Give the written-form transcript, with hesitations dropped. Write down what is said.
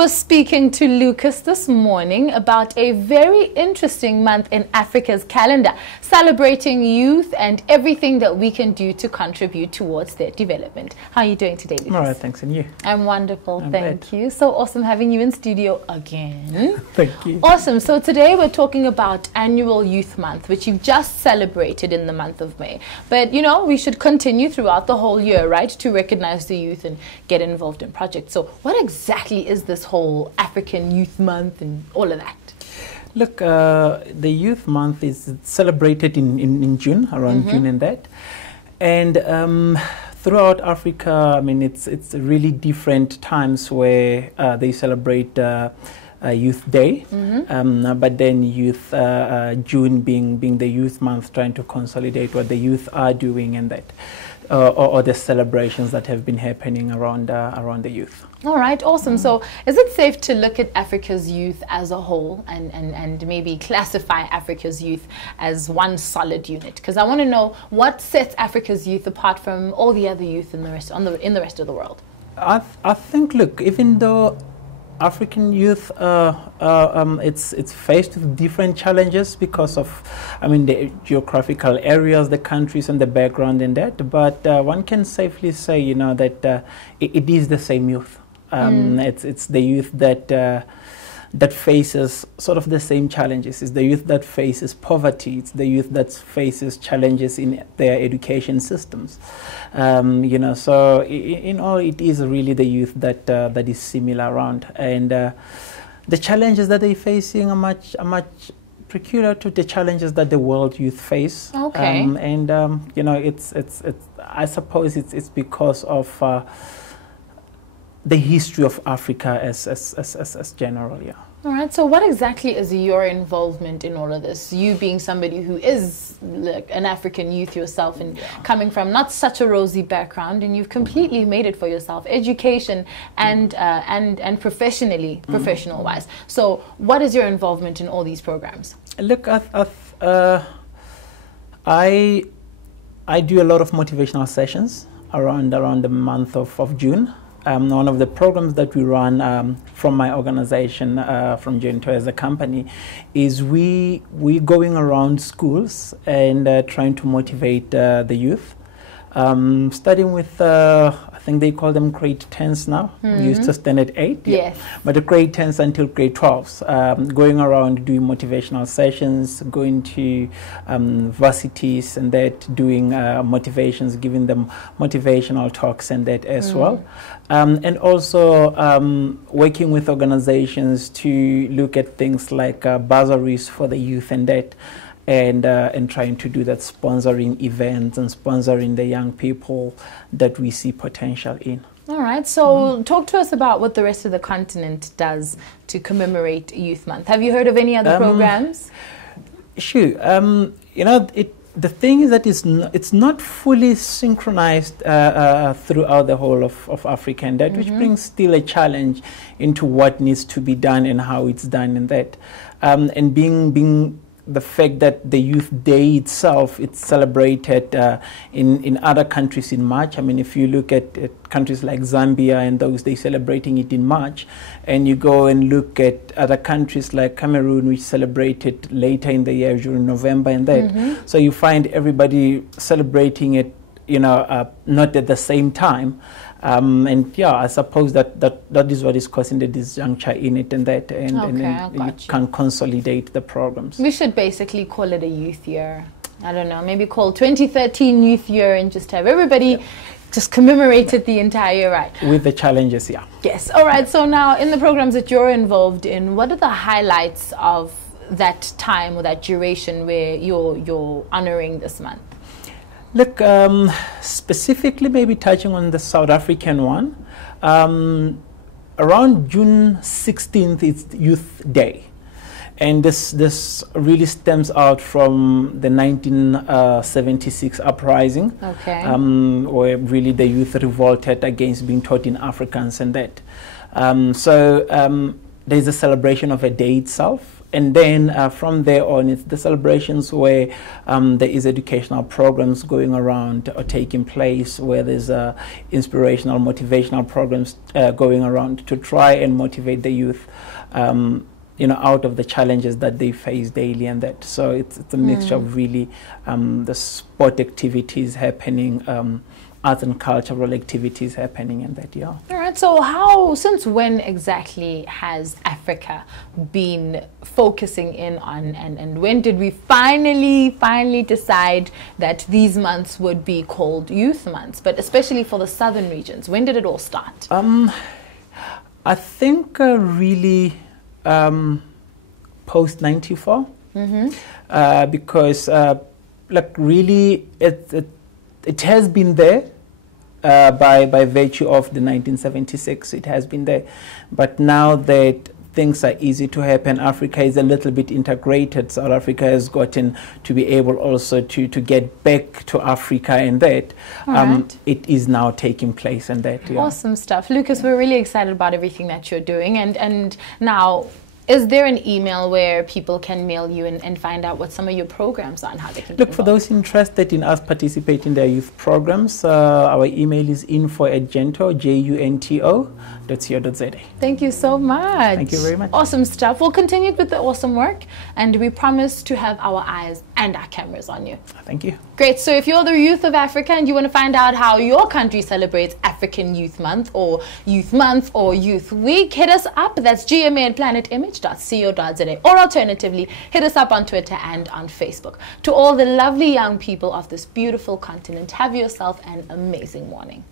was speaking to Lucas this morning about a very interesting month in Africa's calendar, celebrating youth and everything that we can do to contribute towards their development. How are you doing today, Lucas? All right, thanks. And you? I'm wonderful, thank you. So awesome having you in studio again. Thank you. Awesome. So today we're talking about Annual Youth Month, which you've just celebrated in the month of May. But, you know, we should continue throughout the whole year, right, to recognize the youth and get involved in projects. So what exactly is this whole African Youth Month and all of that? Look, the Youth Month is celebrated in June, around June and that. And throughout Africa, I mean, it's really different times where they celebrate Youth Day, but then Youth June being the Youth Month, trying to consolidate what the youth are doing and that, or the celebrations that have been happening around the youth. All right, awesome. So is it safe to look at Africa's youth as a whole and maybe classify Africa's youth as one solid unit? Because I want to know what sets Africa's youth apart from all the other youth in the rest of the world. I think, look, even though African youth, it's faced with different challenges because of, I mean, the geographical areas, the countries and the background in that. But one can safely say, you know, that it is the same youth. It's the youth that faces sort of the same challenges. It's the youth that faces poverty. It's the youth that faces challenges in their education systems. You know, so in all, it is really the youth that is similar around, and the challenges that they're facing are much peculiar to the challenges that the world youth face. Okay. You know, it's I suppose it's because of the history of Africa as general, yeah. All right, so what exactly is your involvement in all of this? You being somebody who is like an African youth yourself and coming from not such a rosy background, and you've completely made it for yourself, education and professionally, professional-wise. So what is your involvement in all these programs? Look, I do a lot of motivational sessions around the month of June. One of the programs that we run from my organization, from Gento as a company, is we going around schools and trying to motivate the youth, starting with I think they call them grade 10s now. We used to stand at 8, yes. But the grade 10s until grade 12s, going around doing motivational sessions, going to varsities and that, doing motivations, giving them motivational talks and that as well. And also working with organizations to look at things like bursaries for the youth and that, and trying to do that, sponsoring events and sponsoring the young people that we see potential in. All right, so talk to us about what the rest of the continent does to commemorate Youth Month. Have you heard of any other programs? Sure. You know, the thing is that it's not fully synchronized throughout the whole of Africa, and that which brings still a challenge into what needs to be done and how it's done in that. And being the fact that the Youth Day itself, it's celebrated in other countries in March. I mean, if you look at countries like Zambia and those, they celebrating it in March, and you go and look at other countries like Cameroon, which celebrated later in the year during November and that. So you find everybody celebrating it, you know, not at the same time. And yeah, I suppose that is what is causing the disjuncture in it and that, and you can consolidate the programs. We should basically call it a youth year. I don't know, maybe call 2013 Youth Year and just have everybody just commemorate it the entire year, right? With the challenges, yeah. Yes, all right, so now in the programs that you're involved in, what are the highlights of that time or that duration where you're honoring this month? Look, specifically maybe touching on the South African one, around June 16th is Youth Day. And this really stems out from the 1976 uprising, where really the youth revolted against being taught in Afrikaans and that. There's a celebration of a day itself, and then from there on, it's the celebrations where there is educational programs going around or taking place, where there's inspirational, motivational programs going around to try and motivate the youth, out of the challenges that they face daily, and that. So it's a mixture of really the sport activities happening, arts and cultural activities happening, and that, yeah. All right, so since when exactly has Africa been focusing in on, and when did we finally decide that these months would be called youth months, but especially for the southern regions? When did it all start? I think really post 94, because really it has been there by virtue of the 1976. It has been there, but now that things are easy to happen, Africa is a little bit integrated. South Africa has gotten to be able also to get back to Africa, and that it is now taking place, and that. Yeah. Awesome stuff, Lucas. We're really excited about everything that you're doing, and now, is there an email where people can mail you and find out what some of your programs are and how they can look for those interested in us participating in their youth programs? Our email is info@junto.co.za. Thank you so much. Thank you very much. Awesome stuff. We'll continue with the awesome work, and we promise to have our eyes and our cameras on you. Thank you. Great. So if you're the youth of Africa and you want to find out how your country celebrates African Youth Month or Youth Week, hit us up. That's gma@planetimage.co.za, or alternatively, hit us up on Twitter and on Facebook. To all the lovely young people of this beautiful continent, have yourself an amazing morning.